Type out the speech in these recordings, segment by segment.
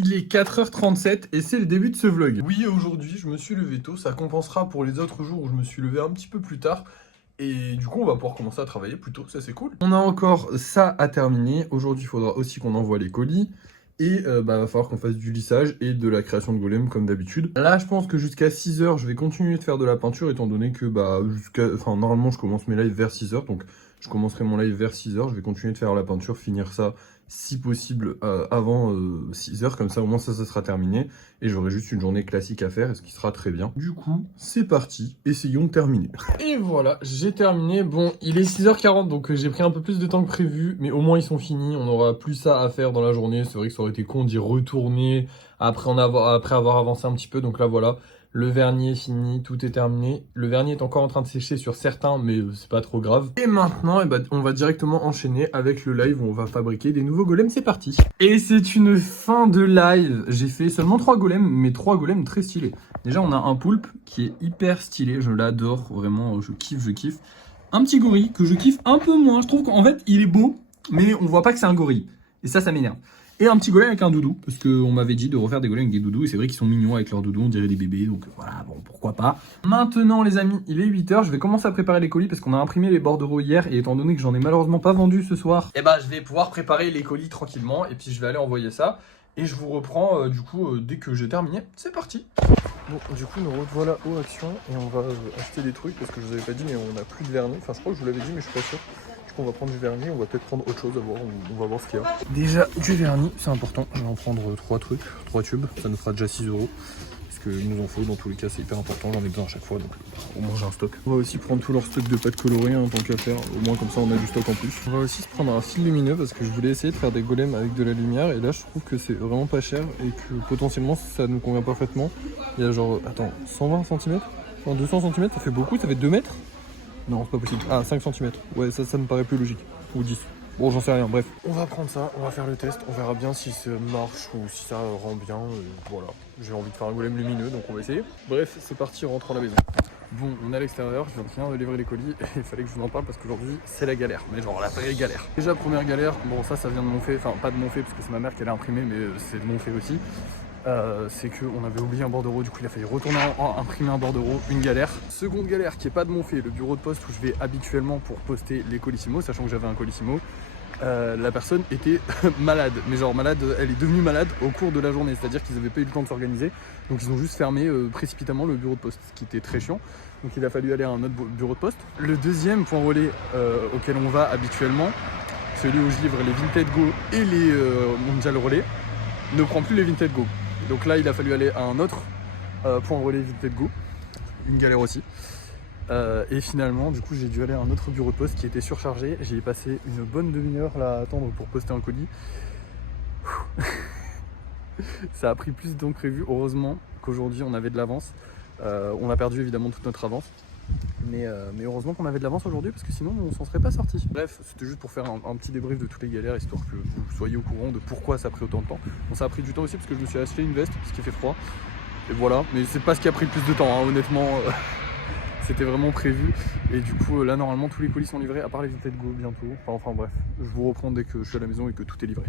Il est 4h37 et c'est le début de ce vlog. Oui, aujourd'hui, je me suis levé tôt. Ça compensera pour les autres jours où je me suis levé un petit peu plus tard. Et du coup, on va pouvoir commencer à travailler plus tôt. Ça, c'est cool. On a encore ça à terminer. Aujourd'hui, il faudra aussi qu'on envoie les colis. Et va falloir qu'on fasse du lissage et de la création de golem comme d'habitude. Là, je pense que jusqu'à 6h, je vais continuer de faire de la peinture étant donné que normalement, je commence mes lives vers 6h. Donc, je commencerai mon live vers 6h. Je vais continuer de faire la peinture, finir ça si possible avant 6h. Comme ça, au moins, ça sera terminé. Et j'aurai juste une journée classique à faire, ce qui sera très bien. Du coup, c'est parti. Essayons de terminer. Et voilà, j'ai terminé. Bon, il est 6h40, donc j'ai pris un peu plus de temps que prévu. Mais au moins, ils sont finis. On n'aura plus ça à faire dans la journée. C'est vrai que ça aurait été con d'y retourner après avoir avancé un petit peu. Donc là, voilà. Le vernis est fini, tout est terminé. Le vernis est encore en train de sécher sur certains, mais c'est pas trop grave. Et maintenant, on va directement enchaîner avec le live où on va fabriquer des nouveaux golems. C'est parti. Et c'est une fin de live. J'ai fait seulement 3 golems, mais 3 golems très stylés. Déjà, on a un poulpe qui est hyper stylé. Je l'adore, vraiment, je kiffe. Un petit gorille que je kiffe un peu moins. Je trouve qu'en fait, il est beau, mais on voit pas que c'est un gorille. Et ça m'énerve. Et un petit golem avec un doudou, parce qu'on m'avait dit de refaire des golems avec des doudous, et c'est vrai qu'ils sont mignons avec leurs doudous, on dirait des bébés, donc voilà, bon, pourquoi pas. Maintenant les amis, il est 8h, je vais commencer à préparer les colis, parce qu'on a imprimé les bordereaux hier, et étant donné que j'en ai malheureusement pas vendu ce soir, et je vais pouvoir préparer les colis tranquillement, et puis je vais aller envoyer ça, et je vous reprends dès que j'ai terminé. C'est parti. Bon, du coup, nous revoilà aux actions, et on va acheter des trucs, parce que je vous avais pas dit, mais on n'a plus de vernis, enfin je crois que je vous l'avais dit, mais je suis pas sûr. On va prendre du vernis, on va peut-être prendre autre chose à voir, on va voir ce qu'il y a. Déjà du vernis, c'est important, je vais en prendre 3 tubes, ça nous fera déjà 6 €. Parce qu'il nous en faut, dans tous les cas c'est hyper important, j'en ai besoin à chaque fois, donc au moins j'ai un stock. On va aussi prendre tout leur stock de pâte colorée, tant qu'à faire, au moins comme ça on a du stock en plus. On va aussi se prendre un fil lumineux parce que je voulais essayer de faire des golems avec de la lumière, et là je trouve que c'est vraiment pas cher et que potentiellement ça nous convient parfaitement. Il y a genre, 120 cm, enfin 200 cm, ça fait beaucoup, ça fait 2 mètres. Non, c'est pas possible. Ah, 5 cm. Ouais, ça me paraît plus logique. Ou 10. Bon, j'en sais rien, bref. On va prendre ça, on va faire le test, on verra bien si ça marche ou si ça rend bien. Voilà, j'ai envie de faire un golem lumineux, donc on va essayer. Bref, c'est parti, rentrons à la maison. Bon, on est à l'extérieur, je viens de finir de livrer les colis et il fallait que je vous en parle parce qu'aujourd'hui, c'est la galère. Mais genre, la vraie galère. Déjà, première galère, bon, ça vient de mon fait. Enfin, pas de mon fait parce que c'est ma mère qui l'a imprimé, mais c'est de mon fait aussi. C'est qu'on avait oublié un bordereau, du coup il a fallu retourner imprimer un bordereau, une galère. Seconde galère qui est pas de mon fait, le bureau de poste où je vais habituellement pour poster les colissimo, sachant que j'avais un colissimo, la personne était malade, mais genre malade, elle est devenue malade au cours de la journée, c'est-à-dire qu'ils n'avaient pas eu le temps de s'organiser, donc ils ont juste fermé précipitamment le bureau de poste, ce qui était très chiant, donc il a fallu aller à un autre bureau de poste. Le deuxième point relais auquel on va habituellement, celui où je livre les Vinted Go et les Mondial Relais, ne prend plus les Vinted Go. Donc là, il a fallu aller à un autre point relais Vinted Go, une galère aussi. Et finalement, du coup, j'ai dû aller à un autre bureau de poste qui était surchargé. J'y ai passé une bonne demi-heure là à attendre pour poster un colis. Ça a pris plus de temps que prévu. Heureusement qu'aujourd'hui, on avait de l'avance. On a perdu évidemment toute notre avance. Mais heureusement qu'on avait de l'avance aujourd'hui parce que sinon on s'en serait pas sorti. Bref, c'était juste pour faire un petit débrief de toutes les galères histoire que vous soyez au courant de pourquoi ça a pris autant de temps. Bon, ça a pris du temps aussi parce que je me suis acheté une veste parce qu'il fait froid. Et voilà, mais c'est pas ce qui a pris le plus de temps, hein, honnêtement. C'était vraiment prévu. Et du coup là normalement tous les colis sont livrés à part les Vinted Go bientôt. Enfin bref, je vous reprends dès que je suis à la maison et que tout est livré.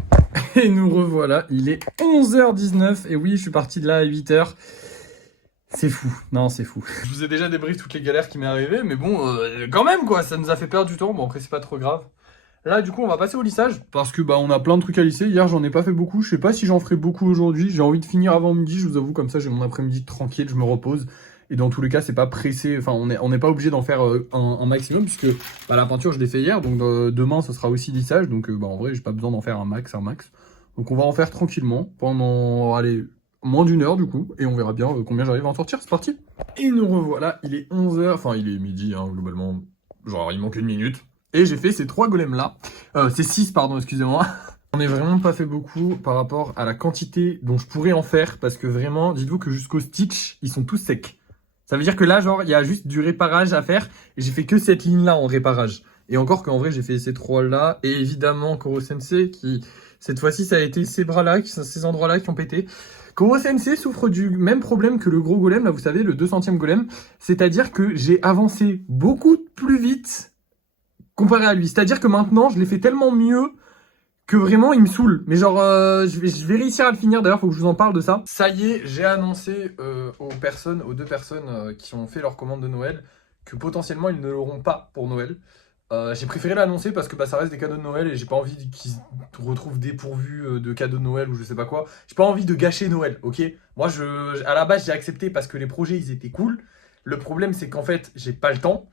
Et nous revoilà, il est 11h19 et oui je suis parti de là à 8h. C'est fou, non c'est fou. Je vous ai déjà débriefé toutes les galères qui m'est arrivées, mais bon, quand même quoi, ça nous a fait perdre du temps, bon après c'est pas trop grave. Là du coup on va passer au lissage, parce que on a plein de trucs à lisser, hier j'en ai pas fait beaucoup, je sais pas si j'en ferai beaucoup aujourd'hui, j'ai envie de finir avant midi, je vous avoue, comme ça j'ai mon après-midi tranquille, je me repose. Et dans tous les cas c'est pas pressé, enfin on n'est pas obligé d'en faire un maximum, puisque la peinture je l'ai fait hier, donc demain ça sera aussi lissage, donc en vrai j'ai pas besoin d'en faire un max. Donc on va en faire tranquillement pendant, allez, moins d'une heure du coup, et on verra bien combien j'arrive à en sortir, c'est parti. Et nous revoilà, il est 11h, enfin il est midi globalement, genre il manque une minute. Et j'ai fait ces 3 golems là, ces 6 pardon, excusez-moi. J'en ai vraiment pas fait beaucoup par rapport à la quantité dont je pourrais en faire, parce que vraiment, dites-vous que jusqu'au stitch, ils sont tous secs. Ça veut dire que là, genre, il y a juste du réparage à faire, et j'ai fait que cette ligne-là en réparage. Et encore qu'en vrai, j'ai fait ces 3 là, et évidemment Koro Sensei qui... Cette fois-ci, ça a été ces bras-là, ces endroits-là qui ont pété. Koro Sensei souffre du même problème que le gros golem, là, vous savez, le 200e golem. C'est-à-dire que j'ai avancé beaucoup plus vite comparé à lui. C'est-à-dire que maintenant, je l'ai fait tellement mieux que vraiment il me saoule. Mais genre, je vais réussir à le finir. D'ailleurs, faut que je vous en parle de ça. Ça y est, j'ai annoncé aux deux personnes qui ont fait leur commande de Noël que potentiellement ils ne l'auront pas pour Noël. J'ai préféré l'annoncer parce que bah, ça reste des cadeaux de Noël et j'ai pas envie qu'ils se retrouvent dépourvus de cadeaux de Noël ou je sais pas quoi. J'ai pas envie de gâcher Noël, ok? Moi, à la base, j'ai accepté parce que les projets, ils étaient cool. Le problème, c'est qu'en fait, j'ai pas le temps.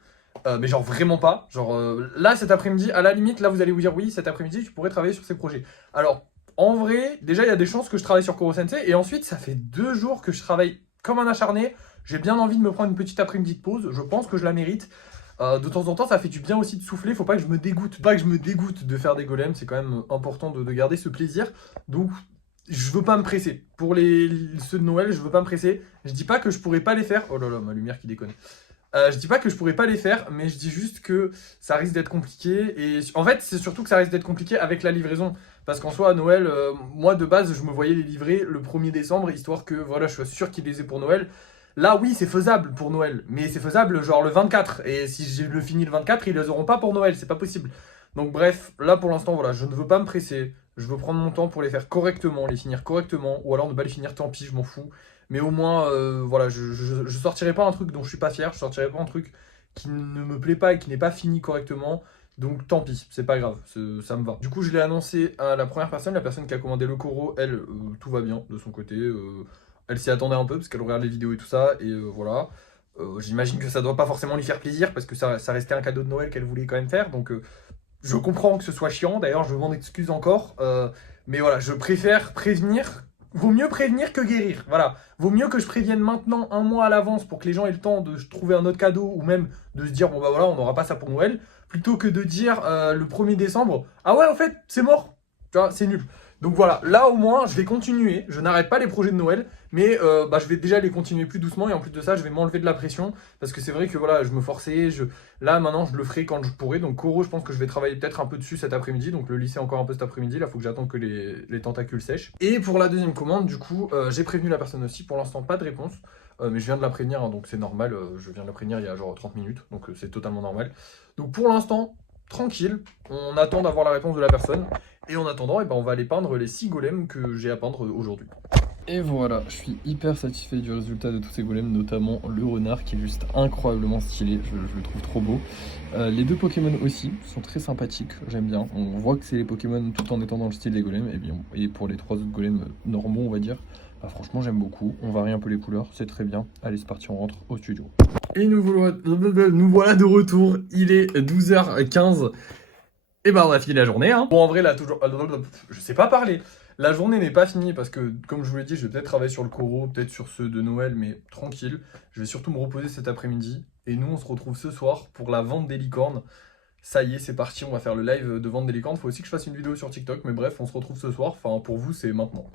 Mais genre vraiment pas. Genre là, cet après-midi, à la limite, là, vous allez vous dire oui, cet après-midi, tu pourrais travailler sur ces projets. Alors, en vrai, déjà, il y a des chances que je travaille sur Koro Sensei. Et ensuite, ça fait 2 jours que je travaille comme un acharné. J'ai bien envie de me prendre une petite après-midi de pause. Je pense que je la mérite. De temps en temps, ça fait du bien aussi de souffler. Faut pas que je me dégoûte. Pas que je me dégoûte de faire des golems. C'est quand même important de garder ce plaisir. Donc, je veux pas me presser. Pour ceux de Noël, je veux pas me presser. Je dis pas que je pourrais pas les faire. Oh là là, ma lumière qui déconne. Je dis pas que je pourrais pas les faire, mais je dis juste que ça risque d'être compliqué. Et en fait, c'est surtout que ça risque d'être compliqué avec la livraison. Parce qu'en soi, à Noël, moi de base, je me voyais les livrer le 1er décembre, histoire que voilà, je sois sûr qu'ils les aient pour Noël. Là, oui, c'est faisable pour Noël, mais c'est faisable genre le 24. Et si je le finis le 24, ils les auront pas pour Noël, c'est pas possible. Donc bref, là pour l'instant, voilà, je ne veux pas me presser. Je veux prendre mon temps pour les faire correctement, les finir correctement, ou alors ne pas les finir, tant pis, je m'en fous. Mais au moins, voilà, je sortirai pas un truc dont je suis pas fier, je sortirai pas un truc qui ne me plaît pas et qui n'est pas fini correctement. Donc tant pis, c'est pas grave, ça me va. Du coup, je l'ai annoncé à la première personne, la personne qui a commandé le Koro, elle, tout va bien de son côté. Elle s'y attendait un peu parce qu'elle regarde les vidéos et tout ça, et voilà. J'imagine que ça doit pas forcément lui faire plaisir parce que ça restait un cadeau de Noël qu'elle voulait quand même faire. Donc je comprends que ce soit chiant, d'ailleurs, je m'en excuse encore. Mais voilà, je préfère prévenir. Vaut mieux prévenir que guérir. Voilà. Vaut mieux que je prévienne maintenant 1 mois à l'avance pour que les gens aient le temps de trouver un autre cadeau ou même de se dire bon bah voilà, on n'aura pas ça pour Noël, plutôt que de dire le 1er décembre ah ouais, en fait, c'est mort. Tu vois, c'est nul. Donc voilà, là au moins, je vais continuer. Je n'arrête pas les projets de Noël, mais bah, je vais déjà les continuer plus doucement et en plus de ça, je vais m'enlever de la pression parce que c'est vrai que voilà, je me forçais. Là maintenant, je le ferai quand je pourrai. Donc Koro, je pense que je vais travailler peut-être un peu dessus cet après-midi. Donc le lycée encore un peu cet après-midi. Là, il faut que j'attende que les tentacules sèchent. Et pour la deuxième commande, du coup, j'ai prévenu la personne aussi. Pour l'instant, pas de réponse. Mais je viens de la prévenir, hein, donc c'est normal. Je viens de la prévenir il y a genre 30 minutes, donc c'est totalement normal. Donc pour l'instant, tranquille, on attend d'avoir la réponse de la personne. Et en attendant, eh ben, on va aller peindre les 6 golems que j'ai à peindre aujourd'hui. Et voilà, je suis hyper satisfait du résultat de tous ces golems, notamment le renard qui est juste incroyablement stylé, je le trouve trop beau. Les 2 Pokémon aussi sont très sympathiques, j'aime bien. On voit que c'est les Pokémon tout en étant dans le style des golems. Et pour les 3 autres golems normaux, on va dire, bah, franchement j'aime beaucoup. On varie un peu les couleurs, c'est très bien. Allez, c'est parti, on rentre au studio. Et nous voilà de retour, il est 12h15. Et bah on a fini la journée, hein. Bon, en vrai, là, toujours... Je sais pas parler. La journée n'est pas finie parce que, comme je vous l'ai dit, je vais peut-être travailler sur le Koro, peut-être sur ceux de Noël, mais tranquille. Je vais surtout me reposer cet après-midi. Et nous, on se retrouve ce soir pour la vente des licornes. Ça y est, c'est parti, on va faire le live de vente des licornes. Faut aussi que je fasse une vidéo sur TikTok, mais bref, on se retrouve ce soir. Enfin, pour vous, c'est maintenant.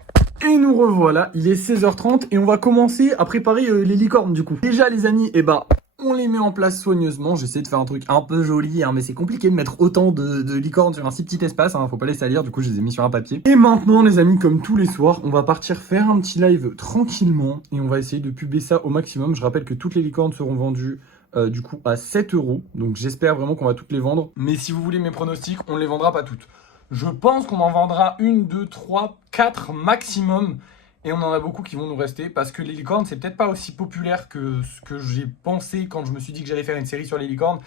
Et nous revoilà, il est 16h30 et on va commencer à préparer les licornes du coup. Déjà les amis, et bah... on les met en place soigneusement. J'essaie de faire un truc un peu joli, hein, mais c'est compliqué de mettre autant de licornes sur un si petit espace. Hein, faut pas les salir, du coup je les ai mis sur un papier. Et maintenant les amis, comme tous les soirs, on va partir faire un petit live tranquillement. Et on va essayer de publier ça au maximum. Je rappelle que toutes les licornes seront vendues du coup à 7 €. Donc j'espère vraiment qu'on va toutes les vendre. Mais si vous voulez mes pronostics, on les vendra pas toutes. Je pense qu'on en vendra 1, 2, 3, 4 maximum. Et on en a beaucoup qui vont nous rester parce que les licornes, c'est peut-être pas aussi populaire que ce que j'ai pensé quand je me suis dit que j'allais faire une série sur les licornes.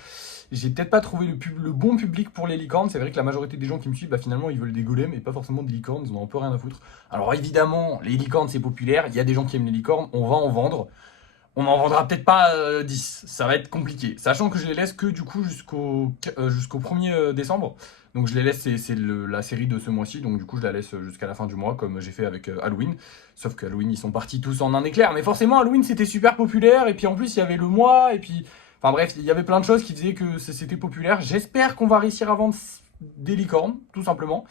J'ai peut-être pas trouvé le bon public pour les licornes. C'est vrai que la majorité des gens qui me suivent, bah, finalement, ils veulent des golems et pas forcément des licornes. Ils en ont un peu rien à foutre. Alors évidemment, les licornes, c'est populaire. Il y a des gens qui aiment les licornes. On va en vendre. On n'en vendra peut-être pas 10. Ça va être compliqué. Sachant que je les laisse que du coup jusqu'au 1er décembre. Donc je les laisse, c'est la série de ce mois-ci, donc du coup je la laisse jusqu'à la fin du mois, comme j'ai fait avec Halloween. Sauf que Halloween, ils sont partis tous en un éclair. Mais forcément, Halloween, c'était super populaire, et puis en plus, il y avait le mois, et puis... Enfin bref, il y avait plein de choses qui faisaient que c'était populaire. J'espère qu'on va réussir à vendre des licornes, tout simplement.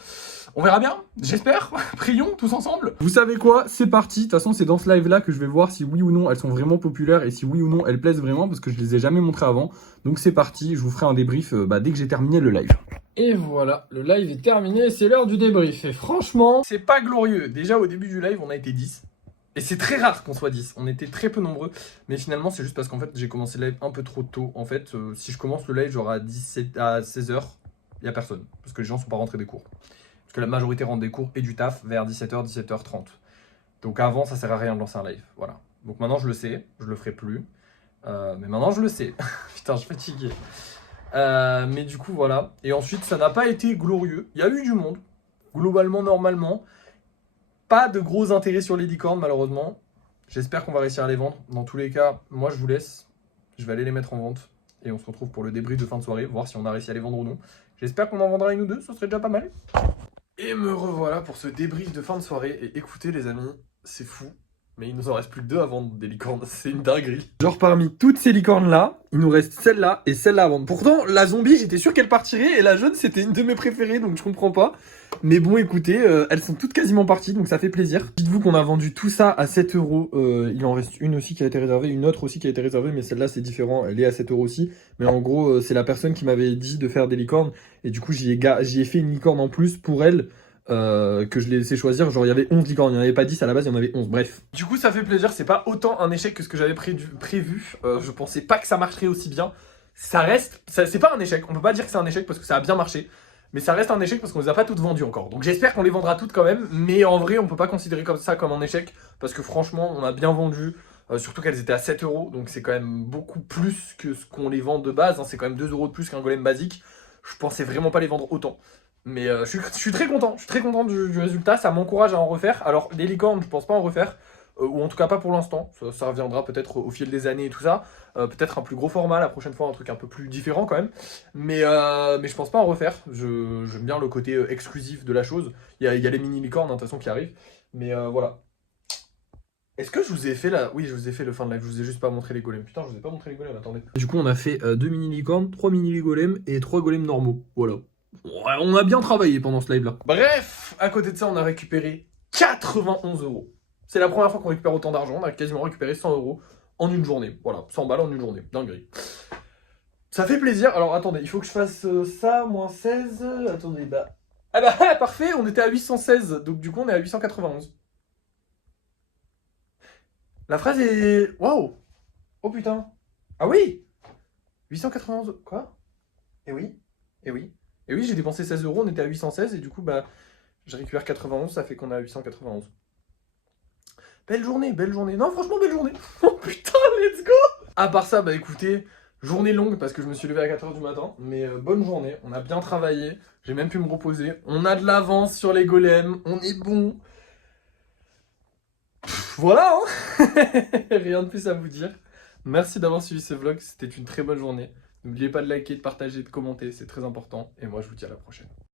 On verra bien, j'espère. Prions tous ensemble. Vous savez quoi? C'est parti. De toute façon, c'est dans ce live-là que je vais voir si oui ou non elles sont vraiment populaires et si oui ou non elles plaisent vraiment, parce que je les ai jamais montrées avant. Donc c'est parti, je vous ferai un débrief dès que j'ai terminé le live. Et voilà, le live est terminé, c'est l'heure du débrief. Et franchement, c'est pas glorieux. Déjà au début du live, on a été 10. Et c'est très rare qu'on soit 10, on était très peu nombreux. Mais finalement, c'est juste parce qu'en fait, j'ai commencé le live un peu trop tôt. En fait, si je commence le live genre à 16h, il n'y a personne. Parce que les gens sont pas rentrés des cours. Parce que la majorité rentre des cours et du taf vers 17h, 17h30. Donc avant, ça sert à rien de lancer un live. Voilà. Donc maintenant, je le sais, je le ferai plus. Mais maintenant, je le sais. Putain, je suis fatigué. Mais du coup, voilà. Et ensuite, ça n'a pas été glorieux. Il y a eu du monde. Globalement, normalement. Pas de gros intérêt sur les licornes, malheureusement. J'espère qu'on va réussir à les vendre. Dans tous les cas, moi, je vous laisse. Je vais aller les mettre en vente. Et on se retrouve pour le débrief de fin de soirée. Voir si on a réussi à les vendre ou non. J'espère qu'on en vendra une ou deux. Ce serait déjà pas mal. Et me revoilà pour ce débrief de fin de soirée. Et écoutez, les amis, c'est fou. Mais il nous en reste plus que 2 à vendre des licornes. C'est une dinguerie. Genre parmi toutes ces licornes-là, il nous reste celle-là et celle-là à vendre. Pourtant, la zombie, j'étais sûr qu'elle partirait. Et la jaune, c'était une de mes préférées. Donc je comprends pas. Mais bon, écoutez, elles sont toutes quasiment parties. Donc ça fait plaisir. Dites-vous qu'on a vendu tout ça à 7 euros. Il en reste une aussi qui a été réservée. Une autre aussi qui a été réservée. Mais celle-là, c'est différent. Elle est à 7 euros aussi. Mais en gros, c'est la personne qui m'avait dit de faire des licornes. Et du coup, j'y ai fait une licorne en plus pour elle. Que je l'ai laissé choisir, genre il y avait 11 licornes, il n'y en avait pas 10 à la base, il y en avait 11, bref. Du coup ça fait plaisir, c'est pas autant un échec que ce que j'avais prévu, je pensais pas que ça marcherait aussi bien. Ça reste, c'est pas un échec, on peut pas dire que c'est un échec parce que ça a bien marché, mais ça reste un échec parce qu'on les a pas toutes vendues encore. Donc j'espère qu'on les vendra toutes quand même, mais en vrai on peut pas considérer comme ça comme un échec, parce que franchement on a bien vendu, surtout qu'elles étaient à 7 euros, donc c'est quand même beaucoup plus que ce qu'on les vend de base, hein, c'est quand même 2 euros de plus qu'un golem basique. Je pensais vraiment pas les vendre autant. Mais je suis très content, du résultat, ça m'encourage à en refaire. Alors les licornes, je pense pas en refaire, ou en tout cas pas pour l'instant, ça reviendra peut-être au fil des années et tout ça. Peut-être un plus gros format la prochaine fois, un truc un peu plus différent quand même. Mais je pense pas en refaire, j'aime bien le côté exclusif de la chose. Il y a les mini licornes de toute façon qui arrivent, mais voilà. Est-ce que je vous ai fait la... Oui, je vous ai fait le fin de live, je vous ai juste pas montré les golems. Putain, je vous ai pas montré les golems, attendez. Du coup, on a fait 2 mini licornes, 3 mini golems et 3 golems normaux, voilà. Ouais, on a bien travaillé pendant ce live là. Bref, à côté de ça, on a récupéré 91 euros. C'est la première fois qu'on récupère autant d'argent. On a quasiment récupéré 100 euros en une journée. Voilà, 100 balles en une journée. Dinguerie. Ça fait plaisir. Alors attendez, il faut que je fasse ça, moins 16. Attendez, bah. Ah bah, parfait, on était à 816. Donc du coup, on est à 891. La phrase est. Waouh! Oh putain! Ah oui! 891. Quoi? Eh oui. Eh oui. Et oui, j'ai dépensé 16 euros, on était à 816 et du coup, bah, je récupère 91, ça fait qu'on est à 891. Belle journée, belle journée. Non, franchement, belle journée. Oh putain, let's go! À part ça, bah écoutez, journée longue parce que je me suis levé à 4h du matin, mais bonne journée, on a bien travaillé, j'ai même pu me reposer. On a de l'avance sur les golems, on est bon. Voilà, hein. Rien de plus à vous dire. Merci d'avoir suivi ce vlog, c'était une très bonne journée. N'oubliez pas de liker, de partager, de commenter, c'est très important. Et moi, je vous dis à la prochaine.